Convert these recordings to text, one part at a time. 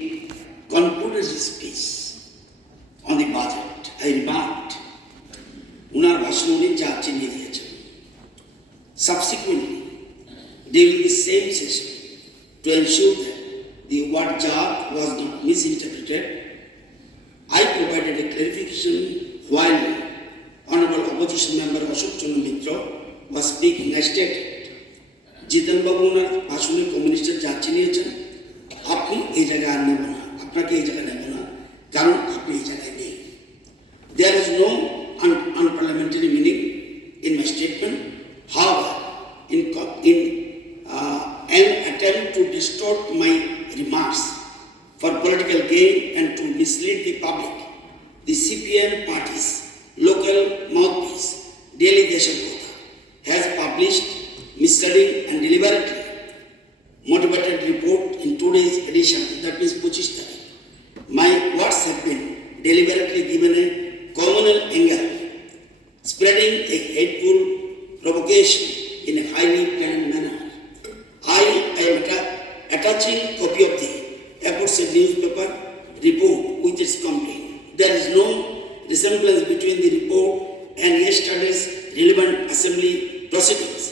concluded his speech on the budget. I remarked, Unar Vashnuni Jachini. Subsequently, during the same session, to ensure that the word jar was not misinterpreted, I provided a clarification while Honorable Opposition Member Ashok Chandra Mitra was speaking. I stated, জিতেন বাবু ওনার ভাষণে কমিউনিস্টের যাচ্ছি নিয়েছেন, আপনি এই জায়গায় আর নেব না, আপনাকে এই জায়গায় নেব না, কারণ আপনি এই জায়গায় নেই। There is no unparliamentary meaning in my statement. However, in an attempt to distort my remarks for political gain and to mislead the public, the CPM party's local mouthpiece, Daily Deshan Kotha, has published misleading and deliberately motivated report in today's edition, that means 25 Tarikh. My words have been deliberately given a communal angle, spreading a hateful provocation in a highly planned manner. I am attaching copy of the aforesaid newspaper report with its complaint. There is no resemblance between the report and yesterday's relevant assembly proceedings.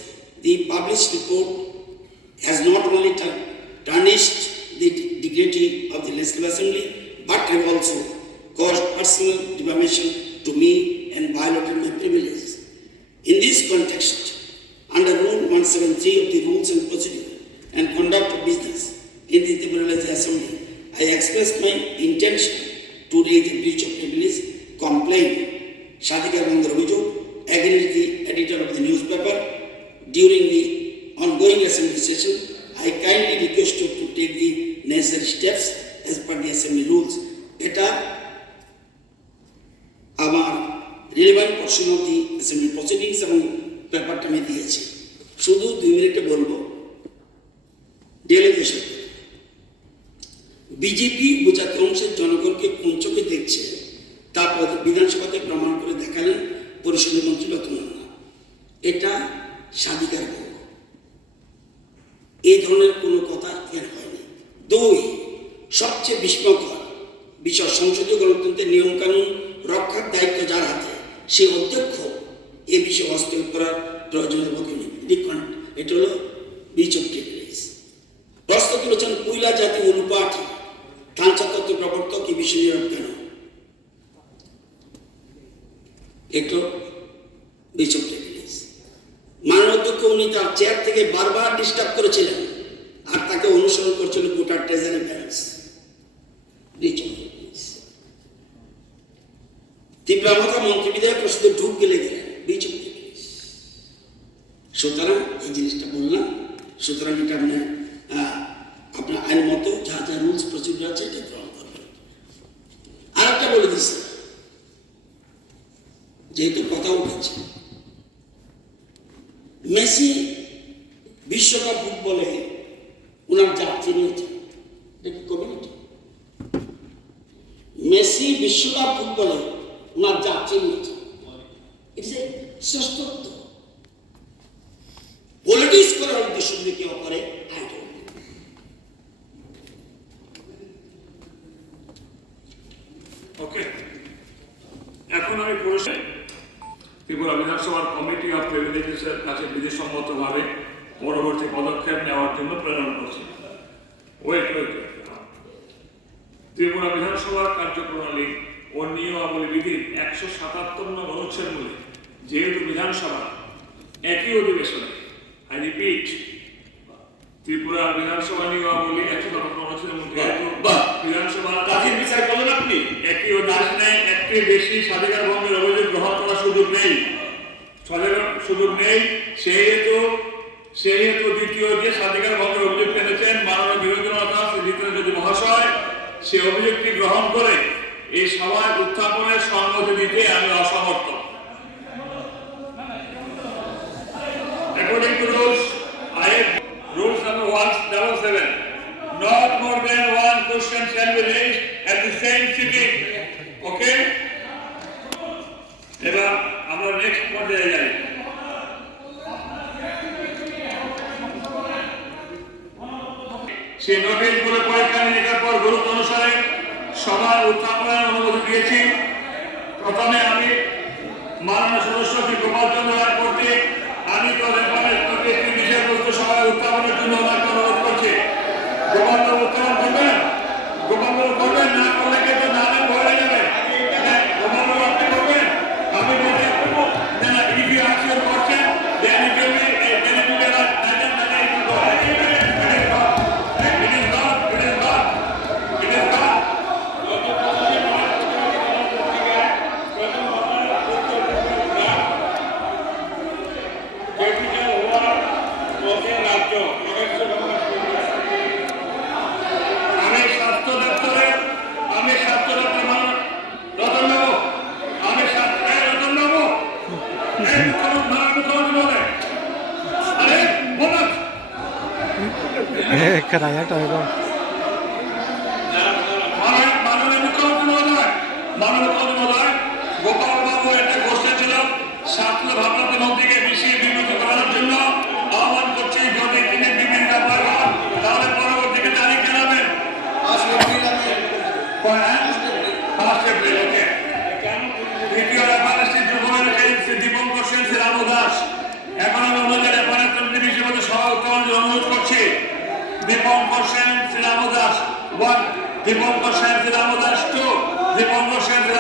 The published report has not only tarnished the dignity of the Legislative Assembly, but have also caused personal defamation to me and violated my privileges. In this context, under Rule 173 of the Rules and Procedure and Conduct of Business in the Tribunal Assembly, I express my intention to raise a breach of privilege complaint, Shadika Bandharoviju, against the editor of the newspaper. During the ongoing assembly session, I kindly request you to take the necessary steps as per the assembly rules. Eta our relevant portion of the assembly proceedings এবং পেপারটা আমি দিয়েছি, শুধু 2 মিনিটে বলবো। Delegation BJP উপজাতি অংশের জনগণকে কোন চোখে দেখছে তা বিধানসভাতে প্রমাণ করে দেখালেন পরিষদের মন্ত্রী রতনলাল। এটা স্বাধিকার ভোগ, এই ধরনের কোনো কথা এর হয়নি। 2, সবচেয়ে বিস্ময়কর বিষয়, সংসদীয় গণতন্ত্রের নিয়মকানুন রক্ষার দায়িত্ব যার হাতে, সে অধ্যক্ষ এ বিষয়ে হস্তক্ষেপ করার প্রয়োজনীয় বোধেনি। এটা হলো ব্রিচ অফ প্রিভিলেজ। প্রশ্ন তুলেছেন কুইলা জাতি অনুপাঠী ধানচাতত্ত্ব প্রবর্তক এই বিষয়ে নীরব কেন? এটা ব্রিচ অফ প্রিভিলেজ। মাননীয় অধ্যক্ষ উনি তার চেয়ার থেকে বারবার ডিস্টার্ব করেছিলেন আর তাকে অনুসরণ করছিল গোটা ট্রেজারি ব্যালেন্স। তীব্রামতা মন্ত্রী বিধায়ক শুধু ঢুক গেলে গেলেন ব্রিচ অফ প্রিভিলেজ। সুতরাং এই জিনিসটা বললাম। সুতরাং এটা আপনার আইন মতো যা যা রুলস প্রসিডিউর আছে এটা গ্রহণ করবেন। আর একটা বলে দিচ্ছি, যেহেতু কথা উঠেছে, মেসি বিশ্বকাপ ফুটবলে ওনার যাত্রী নিয়েছে কমিউনিটি। মেসি বিশ্বকাপ ফুটবলে ওনার যাত্রী নিয়েছে, শ্রেষ্ঠত্ব। পলিটিক্স করার উদ্দেশ্য যদি কেউ করে, ওকে। এখন আমি পুরস্কার ত্রিপুরা বিধানসভার কমিটি অফ প্রিভিলেজেসের কাছে বিধিসম্মতভাবে পরবর্তী পদক্ষেপ নেওয়ার জন্য প্রেরণ করছি। ত্রিপুরা বিধানসভার কার্যপ্রণালী ও নিয়মাবলী বিধির 177 নং অনুচ্ছেদ মূলে যেহেতু বিধানসভা একই অধিবেশনে, আই রিপিট, ত্রিপুরা বিধানসভা নিয়মাবলী 177 নং অনুচ্ছেদের মধ্যে বিধানসভা কাজের বিচার করলেন আপনি, একই অধিবেশনে একটি বেশি স্বাধিকার ভঙ্গের অভিযোগ গ্রহণ করার সুযোগ নেই, সেহেতু দ্বিতীয় যে স্বাধিকার ভঙ্গের অভিযোগ এনেছেন মাননীয় বিরোধী নেতা শ্রী জিতেন্দ্র জ্যোতি মহাশয়, সে অভিযোগটি গ্রহণ করে এই সভায় উত্থাপনের সম্মতি দিতে আমি অসমর্থ। According to rules, rules number 177, not more than one question shall be raised at the same sitting. Okay? এবার আমরা নেক্সট পর্যায়ে যাই। সে নোটিশ করে পরীক্ষা নিরীক্ষার পর গুরুত্ব সবার উত্থাপনের অনুমতি দিয়েছি। প্রথমে আমি মাননীয় সদস্য শ্রী গোপাল চন্দ্র রায় কর্তৃক আমি তো রেফারেন্স করতে একটি বিষয়বস্তু সবাই উত্থাপনের জন্য ওনাকে অনুরোধ করছি। গোপাল উত্থাপন করবেন? গোপাল করবেন, না করলে কিন্তু নামে ভরে যাবে। গোপাল আপনি করবেন? আমি বলতে if you ask your question, then it will be a benefit of neither than it will go. It is not. আমি স্বাস্থ্য দপ্তরের রতন বাবু, রতন বাবু, মুখ্যমন্ত্রী বলে আরে বলুন कराया टॉयरो মাননীয় মুখ্যমন্ত্রী মহোদয়, গোপাল বাবু একটা গোষ্ঠী ছিল ছাত্র ভাবনাতে মন্ত্রীকে মিশিয়ে বিমুখ করার জন্য আহ্বান করছি। যদি তিনি বিভিন্ন ব্যাপার হন তাহলে পরবর্তীকে তারিখ জানাবেন। ফার্স্ট এপ্রিল, ওকে। দ্বিতীয় রেফারেন্স দীপঙ্কর সেন শ্রী রামু দাস। এখন আমি ওনাদের রেফারেন্স কমিটি হিসেবে সভা উত্থাপনের জন্য অনুরোধ করছি। দীপঙ্কর সেন শ্রী রামু দাস 1, দীপঙ্কর সেন শ্রী রামু দাস 2, দীপঙ্কর সেন শ্রী